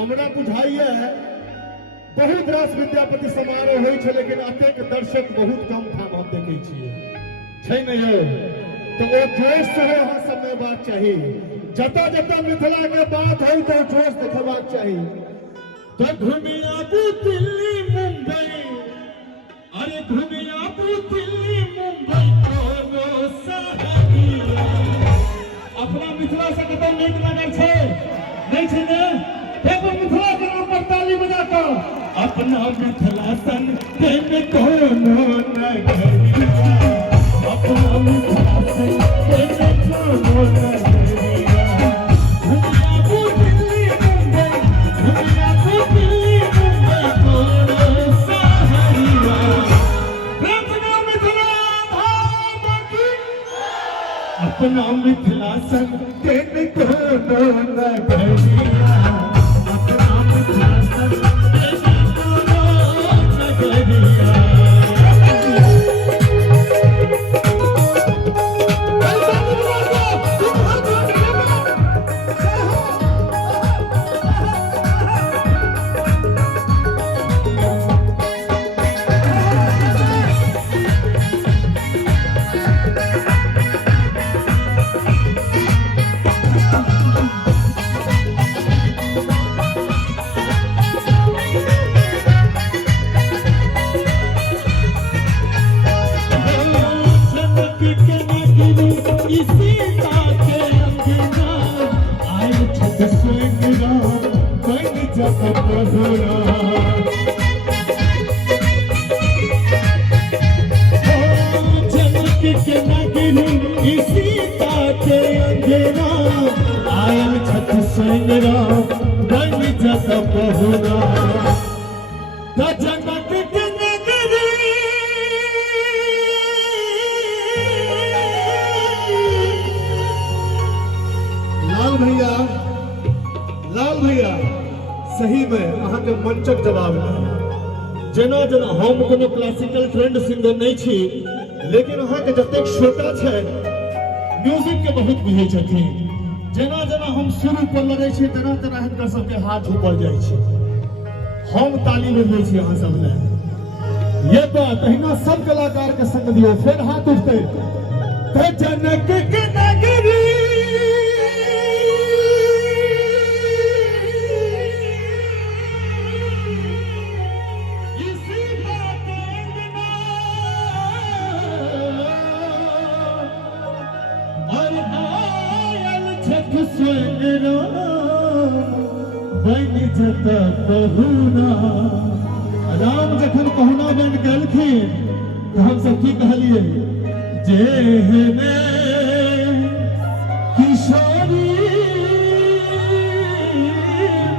हमरा बुझाइए बहुत रास विद्यापति समारोह होइ छै, लेकिन अतेक दर्शक बहुत कम ठाम हम देखै छियै, छै ने यौ? तो ओ जोश सेहो अहाँ सबमे बात चाही, जतऽ जतऽ मिथिला के बात होइ तो जोश देखेबाक चाही। तो घूमे आबू दिल्ली मुंबई, अरे घूमे आबू दिल्ली मुंबई कोनो सहरिया। अपना मिथिला से कतौ नीक नगर छै? नहीं छै ने? देखो मिथिला के नाम पर ताली बजा कऽ अपना मिथिला सन के कोनो नगरिया, अपना मिथिला सन के कोनो नगरिया। घूमे आबू दिल्ली मुंबई, घूमे आबू दिल्ली मुंबई कोनो सहरिया। अपना मिथिला धाम की, अपना मिथिला सन के कोनो नगरिया। लाल भैया सही में अहाँ के मंचक जवाब है। जेना जेना हम कोनो क्लासिकल ट्रेंड सिंगर नहीं छी, लेकिन अहाँ के जतेक श्रोता छै म्यूजिक के बहुत बुझे छथिन। जेना जेना हम सुर पर लगे छी, तेना तेना हिनकर सबके हाथ ऊपर जाय छै। हम ताली बजबै छी अहाँ सब ले, ये बात अहिना सब कलाकार के संग दियो, फिर हाथ उठते। तो जनक के नगरी राम जखन पहुना बन गेलखिन तो हम सब की कहलिए, जेहने किशोरी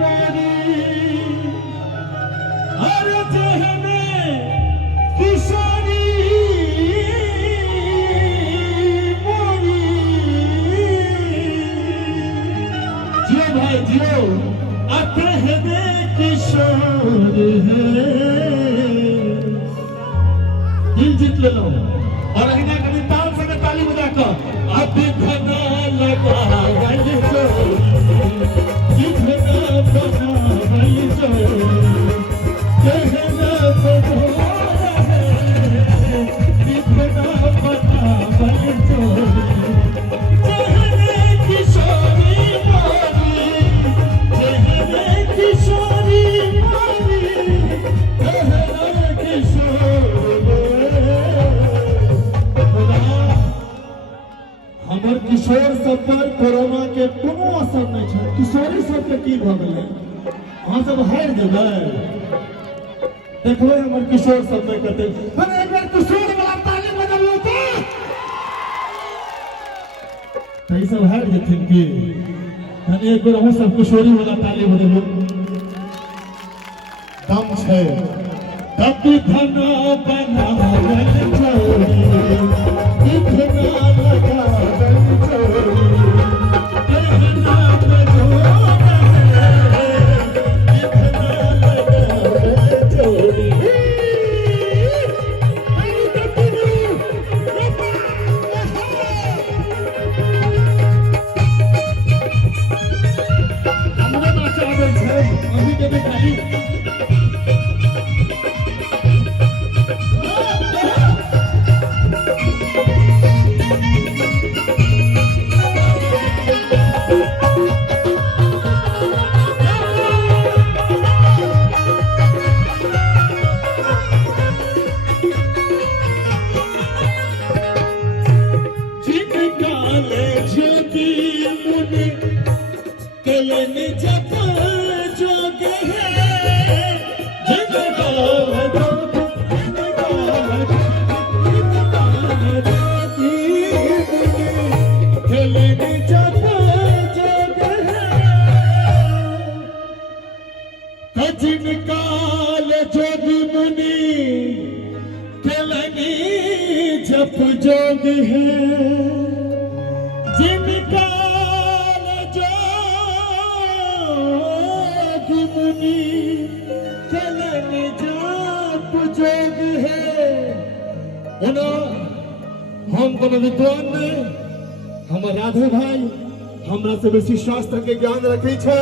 मोरी, अरे जेहने किशोरी मोरी, जियो भाई जियो, अतहदे किशोर है। दिल जीत ले लो और अहिना कभी ताल से ताली बजा कर अभी धना लगा वही चोरी, धना बजा वही चोरी, कहना बजा है, धना बजा वही चोरी। किशोर सब पर कोरोना के कोनो असर नहीं है। किशोरी सब पे की भ गेलै, अहाँ सब हारि देबै? देखबै हमर किशोर सब में कते, अरे एक बार किशोर वाला ताली बजाबू तो ई सब हारि जेथिन की? कनी एक बार अहूँ सब किशोरी वाला ताली बजाबू। दम छै तब धना बनावल चोरी, धना लगावल चोरी, कहना बजोर है, धना लगावल चोरी। हमरे नाच आबै छै। कोनो विद्वान नहीं, हमर राधे भाई हमरा से बेसी शास्त्र के ज्ञान रखी छे।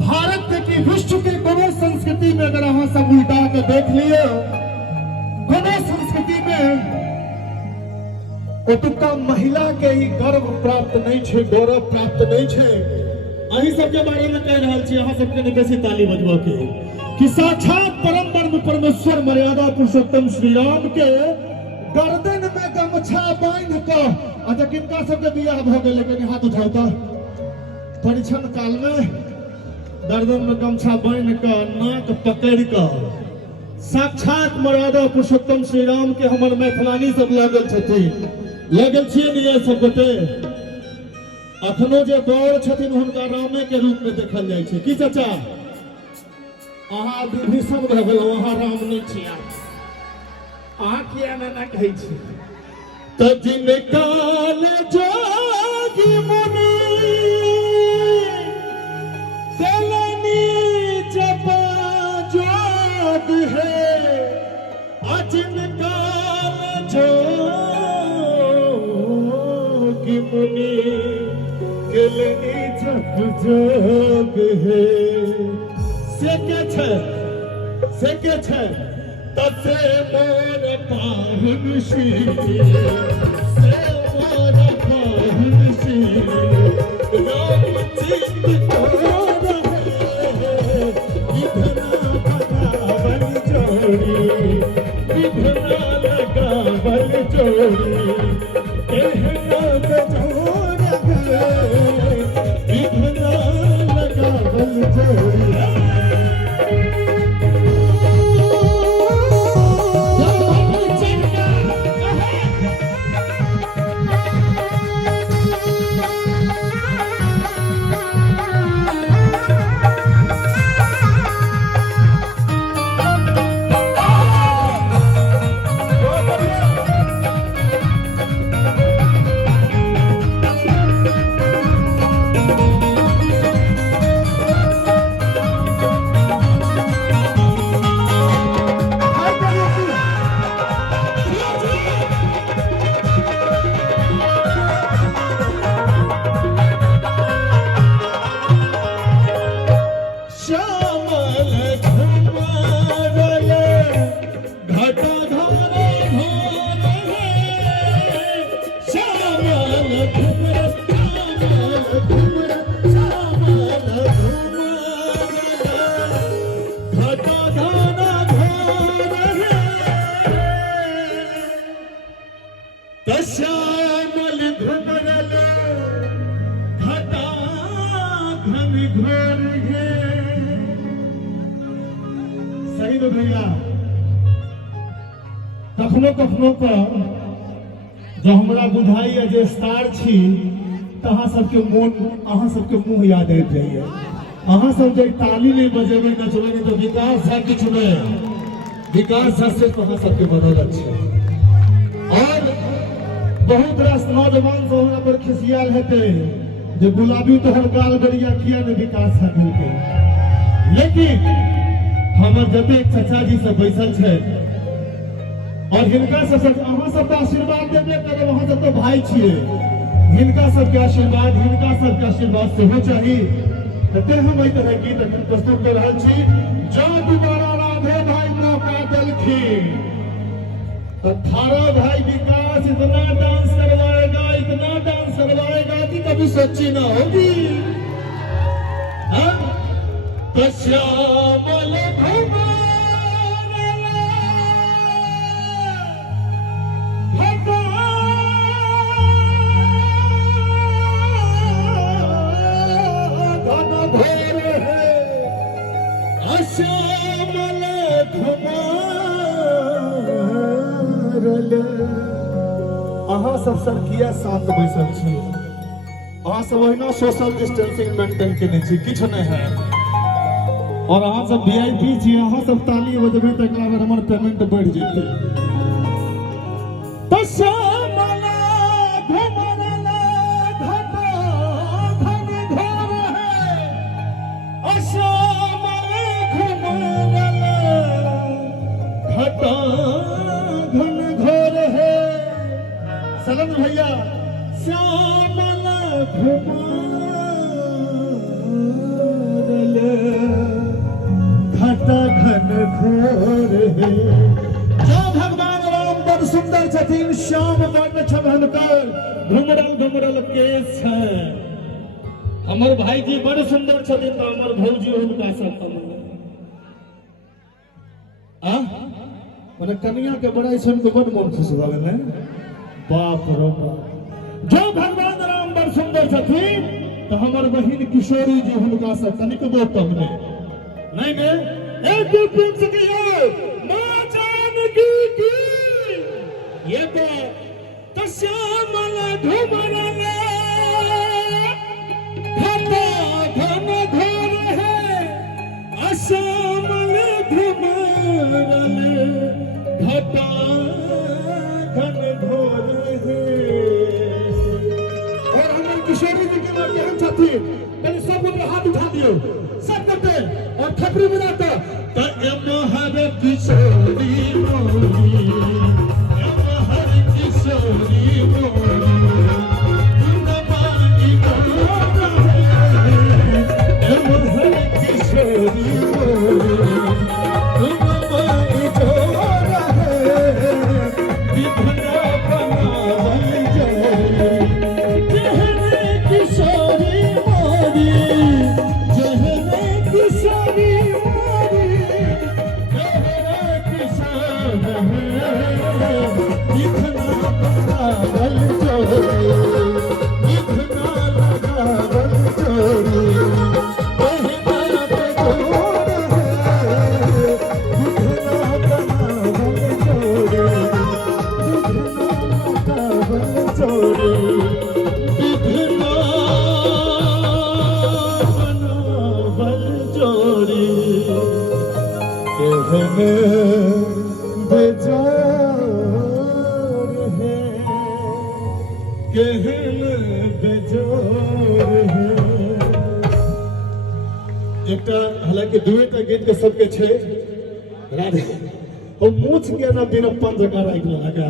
भारत के विश्व के कोनो संस्कृति में अगर अहाँ सब उल्टा के देख लियो, कोनो संस्कृति में ओतुका महिला के ही गर्व प्राप्त नहीं छे, गौरव प्राप्त नहीं छे। अही सब के बारे में कह रहल छी, अहाँ सब के बेसी ताली बजबा के कि साक्षात परम ब्रह्म परमेश्वर मर्यादा पुरुषोत्तम श्री राम के गर्दन में गमछा बांध कर, अच्छा किनका सबके बियाह भ गेल, लेकिन हाथ उठाओ परीक्षण काल में गर्दन में गमछा बांध कर नाक पकड़ कर साक्षात मर्यादा पुरुषोत्तम श्री राम के हमर मैथिलानी सब लागल छथिन, लागल छियै ने ये सब गोटे। अखनो जे बड़ छथिन हुनका रामे के रूप में देखल जाइ छै। की चाचा अहाँ विभीषण भऽ गेलहुँ, अहाँ राम नहि छी, अहाँ किया ना कहै छी? त जिनकाल जोगी मुनि तेलनी जपा जोग है, जिनकाल जोगी मुनि तेलनी जप जोग है। से के छै तसे मोर पाहुन श्री, से मोर पाहुन श्री राम चित तोर विधना लगावल जोड़ी, विधना लगावल जोड़ी, एहना जोड़ विधना लगावल जोड़ी। सही में भैया कखनो कखनो का जो हमरा बुझाई है जे स्टार छी, तहाँ सबके मन अहाँ सबके मुंह याद आबि जाइए। अहाँ सब जे ताली नहीं बजेबे नचबे नहीं तो विकास झा किछु नहीं, विकास झा से अहाँ सबके बदौलत छै। और बहुत रास नौजवान सब हमरा पर खिसियाल हेते जे गुलाबी तोहर गाल गरिया किया ने विकास झा के, लेकिन हमर जतेक चाचा जी सब बैसल छै और हिनका सब अहाँ सब आशीर्वाद देबे करब, अहाँ सब तो भाई छियै, हिनका सबके आशीर्वाद सेहो चाही। ते हम एहि तरह गीत प्रस्तुत कर रहल छी। जँ दोबारा राधे भाई मौका देलखिन तो थारा भाई विकास इतना डांस करवाएगा कि कभी सच्ची ना होगी। श्यामल अहाँ सब सर किया शांत बैसल छी? अहाँ सब ओहिना सोशल डिस्टेंसिंग मेंटेन केने छी, किछु नहीं है। और अहाँ सब वीआईपी छी, अहाँ सब ताली बजबे तक अगर हमर पेमेंट बढ़ जेतै। तो श्यामला घुमरला घटा घन घोर है, श्यामला घुमरला घटा घन घोर है, भैया श्यामल घुमारल घटा घन घोर है। जो भगवान राम बड़ सुंदर छथिन, श्याम वर्ण छनकर, घुमरल घुमरल केश है। हमर भाईजी बड़ सुंदर छथिन तो हमर भौजी हुनका सब मैंने कन्या के बड़ाई सुन के बड़ मन खुश भऽ गेल। बाप रे बाप, जो भगवान राम बड़ सुंदर छथिन तो हमर बहिन किशोरी जी हुनका से तनिक कम नहीं ने एक प्रेम से कहियो मां जानकी की। ये तो श्यामल घुमरल घटा घन घोर है, अश्यामल घुमरल घटा घन घोर है। और हमारे किशोरी जी के नाम केहन छथिन, मैंने सब उनका हाथ उठा दियो सब करते और थपड़ी बजाता तो एमहर किशोरी मोरी, एमहर किशोरी मोरी, गुणवानी गोरा है, एमहर किशोरी मोरी, गुणवानी गोरा है, विधना बनावल जोरी। जहने किशोरी मोरी, जहने किशोरी मोरी, जहने किशोरी विधना बनावल जोरी, विधना लगावल जोरी। कहना पे जोर है, विधना बनावल जोरी, विधना लगावल जोरी, विधना बनावल जोरी। कहने बेजोर है, कहने बेजोर है। एकटा हालांकि दुएटा गीत के सबके छे राधे, ओ मूछ के ना बिना पंज जगह राखि लगा